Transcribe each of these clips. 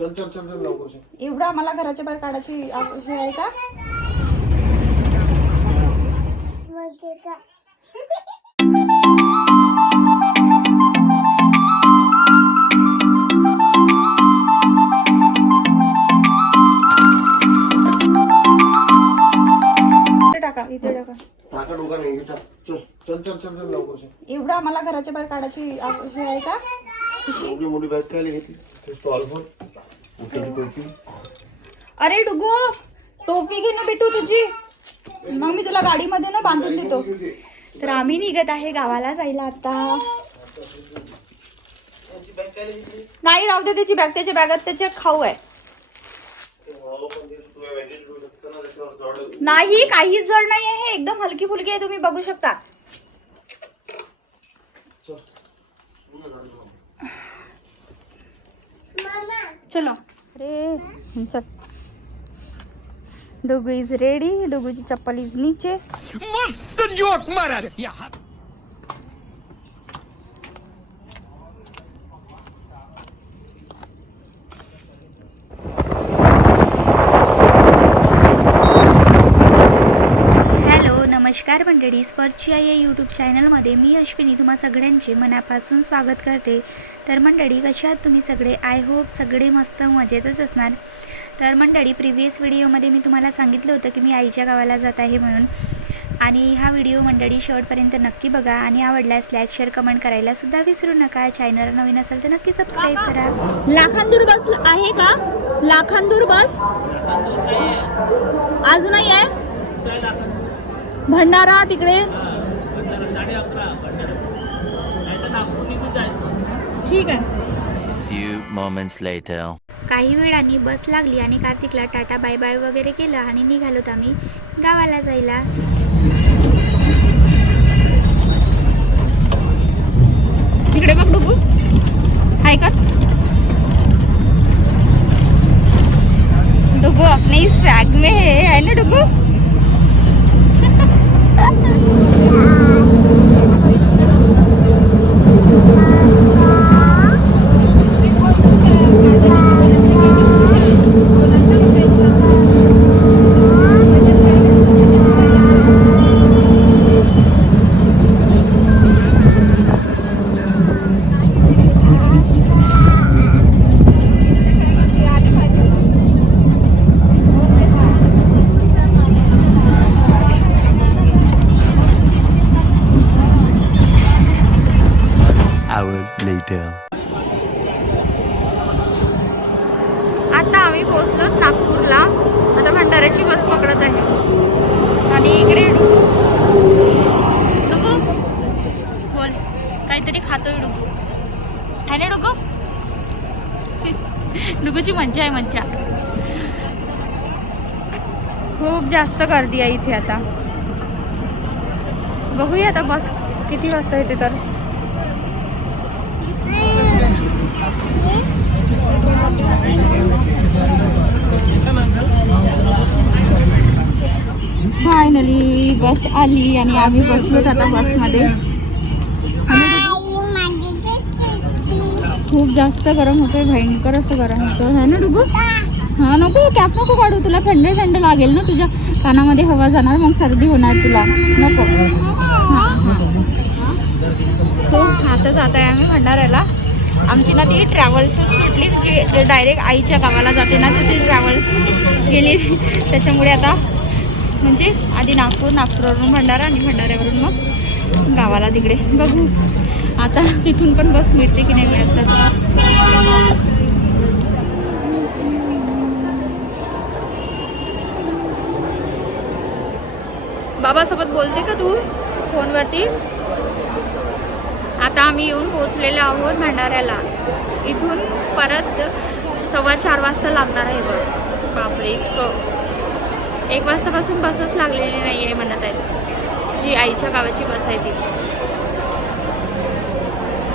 चल चल चल चल लवकर चल. एवढं आम्हाला घराच्या बाहेर काढायची हे आहे का इथे टाका इथे टाका टाका डोका नाही इथे टाक. चल चल चल चल चल लवकर चल. एवढं आम्हाला घराच्या बाहेर काढायची हे आहे का एवढी मोठी बॅग काय घेतली ते स्टॉल वर उठली टोपी. अरे डुगू टोपी घे ना बिटू तुझी. मग मी तुला गाडीमध्ये ना बांधून देतो. तर आम्ही निघत आहे गावाला जायला आता. नाही राहू दे त्याची बॅग त्याच्या बॅगात त्याचे खाऊ आहे. हो नाही काहीच जड नाही आहे. एकदम हलकी फुलकी आहे तुम्ही बघू शकता. चल. રે ચલ ડુગુ ઇઝ રેડી ડુગુજી ચપ્પલ ઇઝ નીચે મસ્ત જોક મારા યાર नमस्कार मंडळी स्पर्शिया या यूट्यूब चॅनलमध्ये मी अश्विनी तुम्हा सगळ्यांचे मनापासून स्वागत करते. तर मंडळी कशा आहात तुम्ही सगळे? आय होप सगळे मस्त मजेतच असणार. तर मंडळी प्रिव्हियस व्हिडिओमध्ये मी तुम्हाला सांगितलं होतं की मी आईच्या गावाला जात आहे म्हणून. आणि हा व्हिडिओ मंडळी शेवटपर्यंत नक्की बघा आणि आवडल्यास लाईक शेअर कमेंट करायला सुद्धा विसरू नका. चॅनल नवीन असेल तर नक्की सबस्क्राईब करा. लाखांदूर बस आहे का? लाखांदूर बस? आज नाही आहे? भंडारा तिकडे? ठीक आहे. Few moments later. काही वेळाने बस लागली आणि कार्तिकला टाटा बाय बाय वगैरे केलं आणि निघालोत आम्ही गावाला जायला. तिकडे बघ डुगू आहे का? डुगू अपने इस बैग में है है ना डुगू? जास्त गर्दी आहे इथे आता. बघूया आता बस किती वाजता येते तर. फायनली बस आली आणि आम्ही बसलोत आता बसमध्ये. खूप जास्त गरम होतोय भयंकर असं गरम होतं है ना डुगू? हा. नको कॅप नको काढू. तुला थंड थंड लागेल ना तुझ्या. कानामध्ये हवा जाणार मग सर्दी होणार तुला. नको. सो आता जात आहे आम्ही भंडाऱ्याला. आमची ना ती ट्रॅव्हल्स सुटली म्हणजे जे डायरेक्ट आईच्या गावाला जाते ना तर ती ट्रॅव्हल्स गेली. त्याच्यामुळे आता म्हणजे आधी नागपूर नागपूरवरून भंडारा आणि भंडाऱ्यावरून मग गावाला तिकडे. बघू. आता तिथून पण बस मिळते की नाही मिळत. बाबासोबत बोलते का तू? फोनवरती? आता आम्ही येऊन पोहोचलेले आहोत भंडाऱ्याला. इथून परत सव्वा चार वाजता लागणार आहे बस. बापरे इतकं. एक वाजतापासून बसच लागलेली नाही आहे म्हणत आहेत. जी आईच्या गावाची बस आहे ती.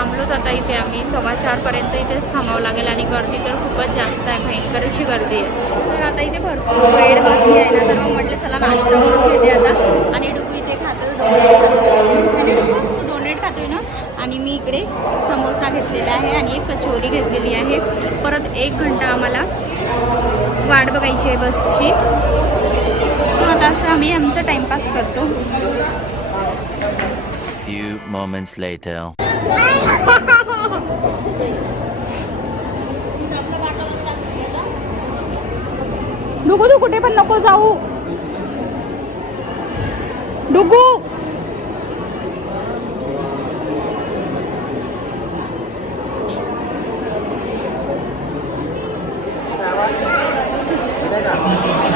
थांबलोत आता इथे आम्ही. सव्वा चारपर्यंत इथेच थांबावं लागेल आणि गर्दी तर खूपच जास्त आहे. भयंकर अशी गर्दी आहे. तर आता इथे भरपूर वेळ बाकी आहे ना तर मग म्हटलं चला नाश्ता करून घेते आता. आणि डुबू इथे खातो डोनेट खातो आणि डुबू डोनेट खातोय ना? आणि मी इकडे समोसा घेतलेला आहे आणि एक कचोरी घेतलेली आहे. परत एक घंटा आम्हाला वाट बघायची आहे बसची. सो आता असं आम्ही आमचा टाईमपास करतो. Few moments later. डुगू तू कुठे पण नको जाऊ. डुगू.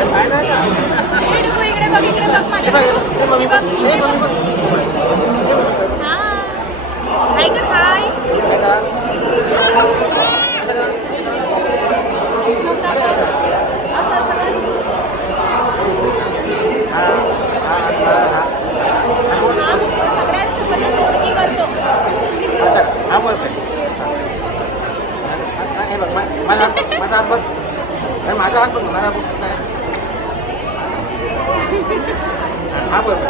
ए, डुगू, इकडे बघ इकडे बघ माझ्या हे बघ, हे बघ माझा हात- माझा हात बघ माझा हात बघ माझा बघ हा बरोबर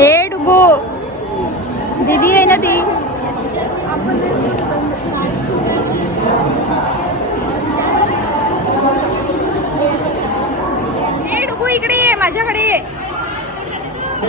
ए डुगू दीदी आहे ना ती ए डुगू इकडे ये माझ्याकडे ये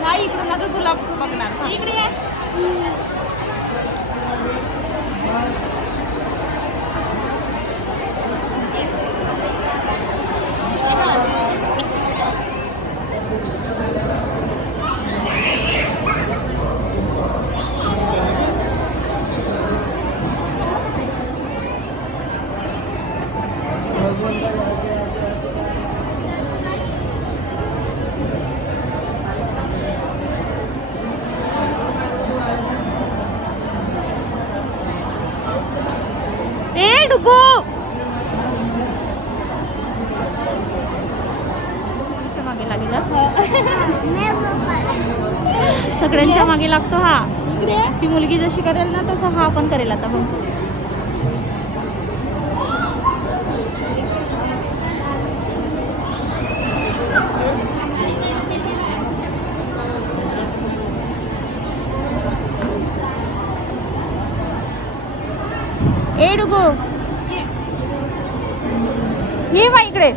नाही इकडून आता तुला बघणार इकडे ये ए डुगू कोणाच्या मागे लागेल सगळ्यांच्या मागे लागतो हा ती मुलगी जशी करेल ना तसं हा पण करेल आता बघ ए डुगू. ये बा इकडे.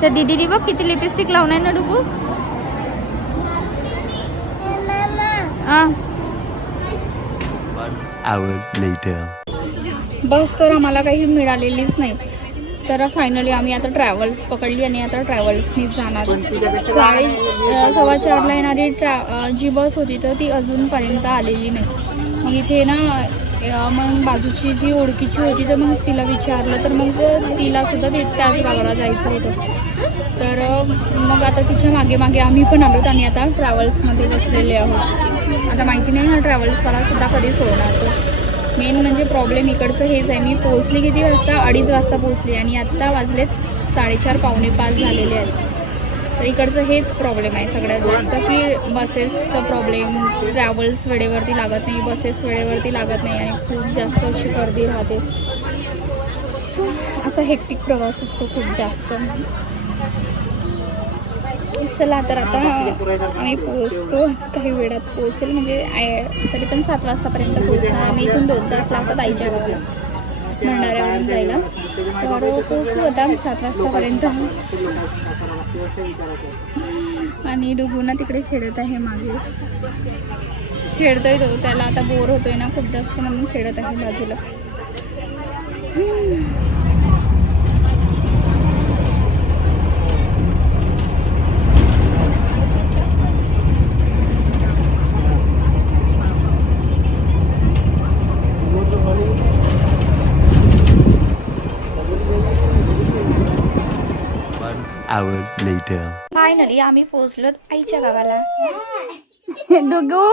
त्या दीदीने बघ किती लिपस्टिक लावून आहे ना डुगू. बस तर आम्हाला काही मिळालेलीच नाही. तर फायनली आम्ही आता ट्रॅव्हल्स पकडली आणि आता ट्रॅव्हल्सनीच जाणार. साडे सव्वा चारला येणारी ट्रॅ जी बस होती तर ती अजूनपर्यंत आलेली नाही. मग इथे ना मग बाजूची जी ओळखीची होती तर मग तिला विचारलं. तर मग तिला सुद्धा ते त्याच गावाला जायचं होतं. तर मग आता तिच्यामागे मागे आम्ही पण आलोत आणि आता ट्रॅव्हल्समध्ये बसलेले आहोत. आता माहिती नाही हा ट्रॅव्हल्सवाला सुद्धा कधी सोडणार तर मेन म्हणजे प्रॉब्लेम इकडचं हेच आहे. मी पोहोचली किती वाजता? अडीच वाजता पोहोचली आणि आत्ता वाजलेत साडेचार पावणे पाच झालेले आहेत. तर इकडचं हेच प्रॉब्लेम आहे सगळ्यात जास्त की बसेसचा प्रॉब्लेम ट्रॅव्हल्स वेळेवरती लागत नाही बसेस वेळेवरती लागत नाही आणि खूप जास्त अशी गर्दी राहते. सो असा हेक्टिक प्रवास असतो खूप जास्त. चला तर आता आम्ही पोचतो काही वेळात पोचेल म्हणजे आय- तरी पण सात वाजतापर्यंत पोचणार आम्ही इथून दोन तास लागतात आईच्या गावाला भंडाऱ्यावरून जायला. तर पोचू होता. सात वाजतापर्यंत. आणि डुगुना तिकडे खेळत आहे मागे. खेळतोय तो. त्याला आता बोर होतोय ना खूप जास्त म्हणून खेळत आहे बाजूला. Later. फायनली आम्ही पोहोचलो आईच्या गावाला. डुगू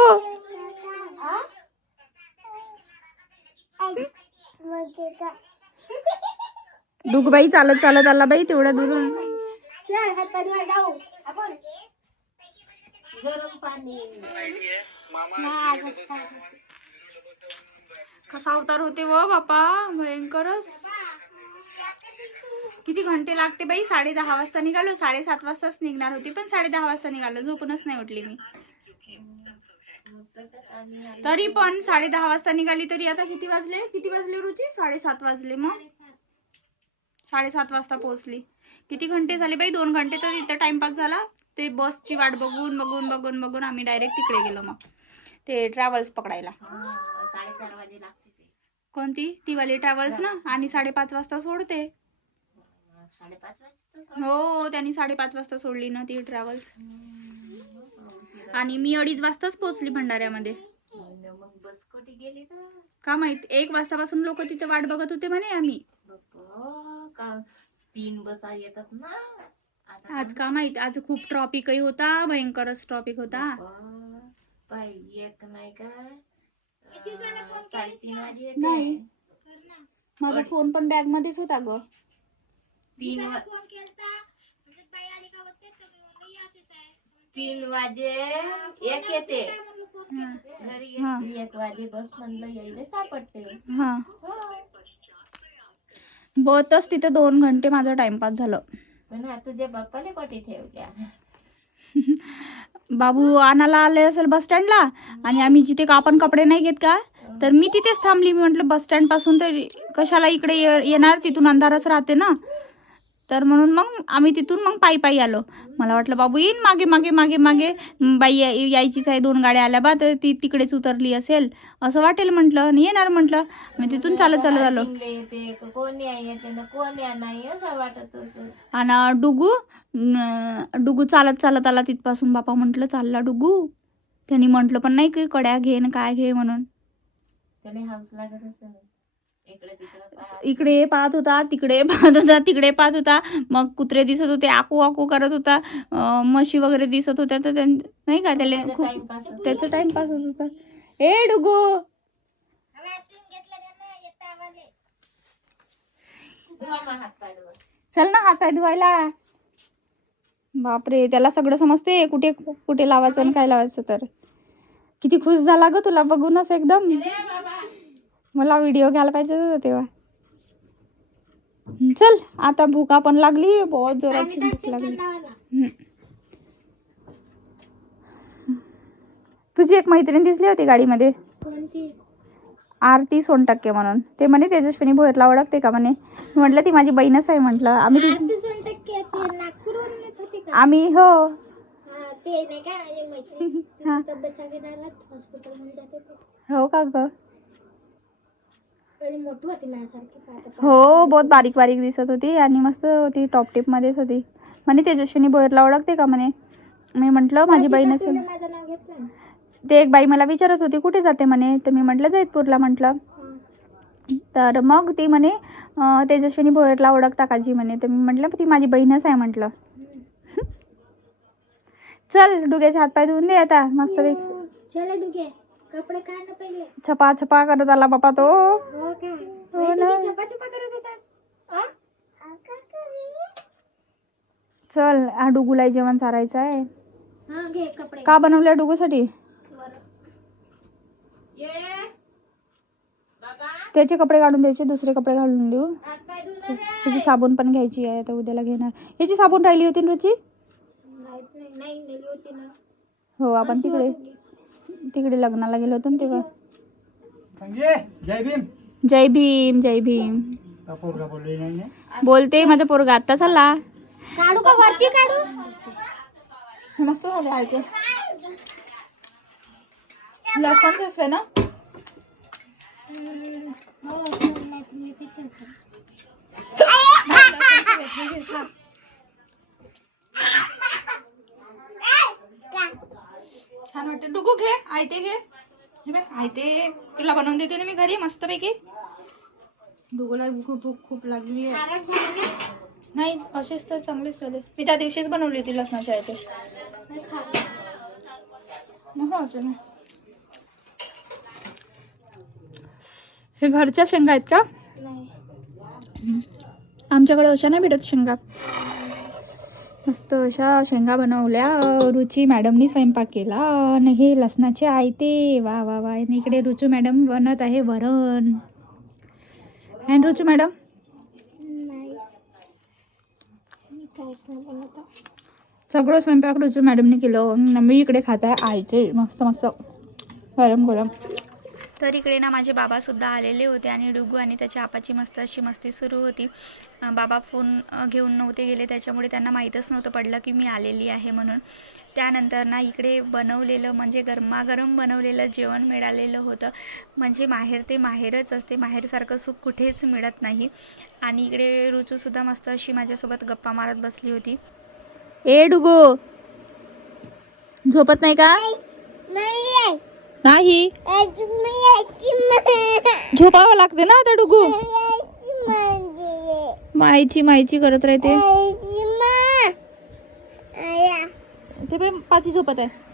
डुगबाई चालत चालत आला बाई तेवढ्या दुरून. कसा अवतार होते व बापा? भयंकरच. किती घंटे लागते बाई? साडे दहा वाजता निघालो साडेसात वाजताच निघणार होती पण साडे दहा वाजता निघालो झोपूनच नाही उठली मी. तरी पण साडे दहा वाजता निघाली तरी आता किती वाजले? किती वाजले रुची साडेसात वाजले मग. साडेसात वाजता पोहोचली. किती घंटे झाले बाई? दोन घंटे तर इथं टाइमपास झाला. ते बसची वाट बघून बघून बघून बघून आम्ही डायरेक्ट तिकडे गेलो मग. ते ट्रॅव्हल्स पकडायला. कोणती? ती वाली ट्रॅव्हल्स ना? आणि साडेपाच वाजता सोडते. हो त्यांनी साडेपाच वाजता सोडली ना ती ट्रॅव्हल्स आणि मी अडीच वाजताच पोहोचली भंडाऱ्यामध्ये. का माहीत? एक वाजतापासून लोक तिथे वाट बघत होते म्हणे आम्ही. तीन बसा येतात ना? आज का माहीत? आज खूप ट्रॉपिकही होता भयंकरच ट्रॉपिक होता. एक नाही का? नाही. माझा फोन पण बॅग मध्येच होता ग. तीन वा- तीन वाजे एक येते. घरी हा. येते एक वाजे बस म्हणलं यायला सापडते. हा. तिथे दोन घंटे माझा टाइमपास झालं. पण हा तुझ्या बाप्पाला कोठे ठेवल्या. बाबू आणायला आले असेल बस स्टँडला आणि आम्ही जिथे का आपण कपडे नाही घेत का तर मी तिथेच थांबली. मी म्हटलं बस स्टँडपासून तर कशाला इकडे ये- येणार? तिथून अंधारच राहते ना. तर म्हणून मग आम्ही तिथून मग पायी पायी आलो. मला वाटलं बाबू येईन मागे मागे मागे मागे. बाई यायचीच आहे दोन गाड्या आल्या बा तर ती तिकडेच उतरली असेल. असं वाटेल म्हटलं. आणि येणार म्हटलं. मी तिथून चालत चालत आलो. आणि डुगू डुगू चालत चालत आला तिथपासून. बापा म्हटलं चालला डुगू. त्यांनी म्हटलं पण नाही की कड्या घे न काय घे म्हणून. इकडे तिकडे पाहा. इकडे पाहत होता तिकडे पाहत होता तिकडे पाहत होता. मग कुत्रे दिसत होते आकू आकू करत होता. म्हशी वगैरे दिसत होत्या तर नाही का त्याला त्याचा खूप. त्याचा टाइमपास होत होता. ए डुगू. चल ना हात पाय धुवायला. बापरे त्याला सगळं समजते. कुठे कुठे लावायचं आणि काय लावायचं तर. किती खुश झाला ग तुला बघूनच एकदम. मला व्हिडिओ घ्यायला पाहिजे होता तेव्हा. चल आता भूका पण लागली बहुत जोराची भूक लागली. तुझी एक मैत्रीण दिसली होती गाडीमध्ये? आरती सोनटक्के म्हणून. ते म्हणे तेजस्विनी भोयरला ओळखते का म्हणे? म्हटलं ती माझी बहीणच आहे म्हटलं. आम्ही आम्ही हा. हो का ग? हो बहुत बारीक बारीक दिसत होती आणि मस्त होती टॉप टिप मध्येच होती. म्हणे तेजस्विनी भोयरला ओळखते का म्हणे? मी म्हटलं माझी बहीण असेल. ते एक बाई मला विचारत होती कुठे जाते म्हणे? तर मी म्हटलं जैतपूरला म्हटलं. तर मग ती म्हणे तेजस्विनी भोयरला ओळखता का जी? म्हणे. तर मी म्हटलं ती माझी बहीणच आहे. म्हटलं. चल डुग्याचे हातपाय धुवून दे आता मस्त कपडे काढ पहिले. छपा छपा करत आला बापा तो. हो का? हो ना. छपा छपा करत होतास अं? चल हा डुगूला जेवण चारायचं आहे. हा घे कपडे. का बनवल्या डुगूसाठी त्याचे कपडे काढून द्यायचे दुसरे कपडे घालून देऊ. त्याची साबण पण घ्यायची आहे आता उद्याला घेणार. याची साबण राहिली होती ना रुची माहीत नाही नाही नेली होती ना. हो आपण तिकडे. तिकडे लग्नाला गेलो होतो ना तेव्हा. जय भीम. जय भीम जय भीम? बोलते माझा पोरगा आत्ता चालला. काढू का वरची काढू? मस्त झाले लसणच आहे ना हो असं नाही तुम्ही तिथे असेल छान वाटते. डुगू घे आयते घे. हे बघ, आयते. तुला बनवून देते ना मी घरी मस्तपैकी. डुगूला खूप भूक खूप लागली आहे. नाही असेच तर चांगलेच झाले. मी त्या दिवशीच बनवली होती लसणाची आयते. हे घरच्या शेंगा आहेत का? आमच्याकडे अशा नाही भेटत शेंगा. मस्त अशा शेंगा बनवल्या रुची मॅडमनी स्वयंपाक केला आणि हे लसणाचे आयते. वा वा वा. आणि इकडे रुचू मॅडम बनत आहे वरण. And Ruchu madam? सगळं स्वयंपाक रुचू मॅडमने केलं. मी इकडे खात आहे आयते. मस्त मस्त. गरम गरम. तर इकडे ना माझे बाबासुद्धा आलेले होते आणि डुगू आणि त्याच्या आपाची मस्त अशी मस्ती सुरू होती. बाबा फोन घेऊन नव्हते गेले त्याच्यामुळे त्यांना माहीतच नव्हतं पडलं की मी आलेली आहे म्हणून. त्यानंतर ना इकडे बनवलेलं म्हणजे गरमागरम बनवलेलं जेवण मिळालेलं होतं. म्हणजे माहेर ते माहेरच असते माहेरसारखं सुख कुठेच मिळत नाही. आणि इकडे रुचूसुद्धा मस्त अशी माझ्यासोबत गप्पा मारत बसली होती. ए डुगू झोपत नाही का? नाही. झोपावं लागते ना आता डुगू. मायची मायची करत राहते. ते पण पाची झोपत आहे.